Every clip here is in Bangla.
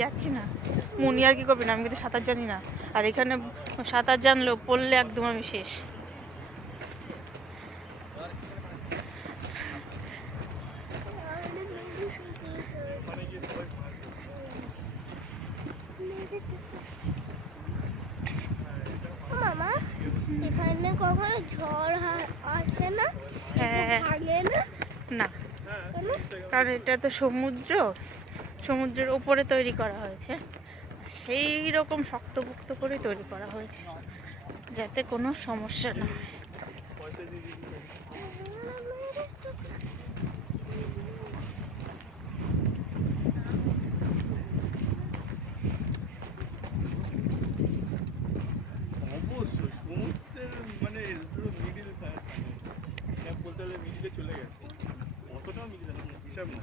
যাচ্ছি না, মনি আর কি করবে না, আমি কিন্তু সাঁতার জানি না, আর এখানে সাঁতার জানলেও পড়লে একদম আমি শেষ। মামা এখানে কখনো ঝড় আসে না? ভাঙে না? না, কারণ এটা তো সমুদ্রের উপরে তৈরি করা হয়েছে, সেই রকম শক্তপোক্ত করে তৈরি করা হয়েছে যাতে কোনো সমস্যা না হয়। চলে গেছে অতটাও মিডিলে হিসাব না,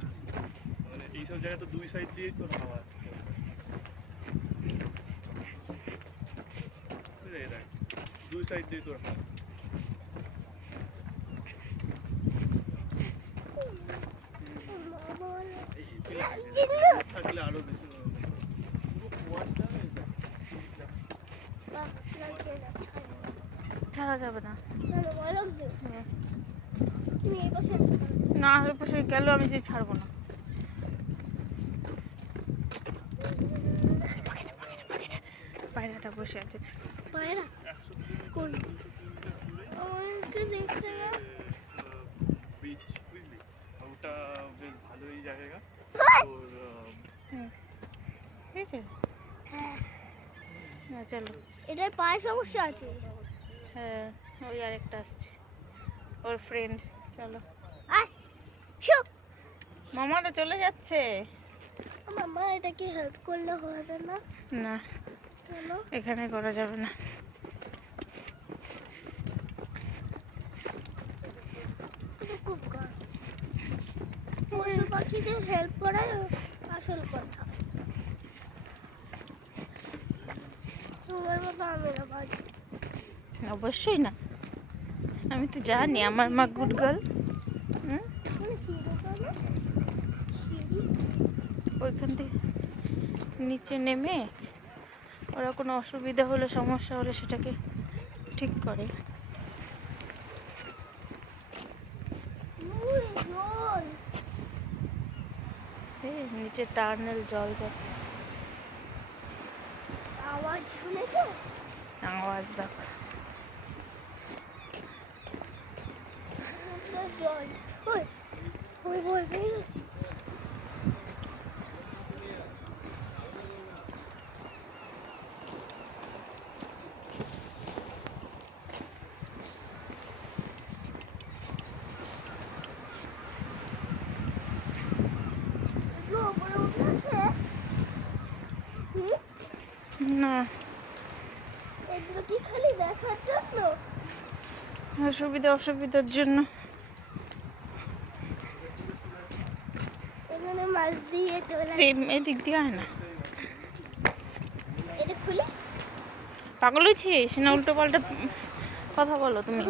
মানে এইসব জায়গা তো দুই সাইড দিয়ে তোর হাওয়া দুই সাইড দিয়ে তোর হাওয়া থাকলে আরো বেশি ছাড়া যাবে না, না ওই পাশে গেলেও আমি যে ছাড়বো না। পায়রাটা বসে আছে, পায়রা কই? বিচ বুঝলি, ওটা বেশ ভালোই জায়গা তোর। ঠিক আছে, হ্যাঁ চলো। এটার পায়ে সমস্যা আছে। হ্যাঁ ওই আরেকটা আসছে, ওর ফ্রেন্ড। চলো মামাটা চলে যাচ্ছে। মামা এটা কি হেল্প করলে হবে না? না এখানে করা যাবে না। পশু পাখিদের হেল্প করাই আসল কথা। তোমার মতো আমি না ভাই। অবশ্যই না, আমি তো জানি আমার মা গুড গার্ল। ওইখান থেকে নিচে নেমে ওরা কোনো অসুবিধা হলে, সমস্যা হলে সেটাকে ঠিক করে। নিচে টার্নেল জল যাচ্ছে, আওয়াজ শুনেছো? আওয়াজ দেখ। জল ওই ওই বই পেয়েছি। না এগুলো কি খালি দেখার জন্য? অসুবিধার জন্য। এখানে মাছ দিয়ে সেম এদিক দিয়ে হয় না। এটা খুলে পাগল হয়েছিস না? উল্টো পাল্টা কথা বলো তুমি।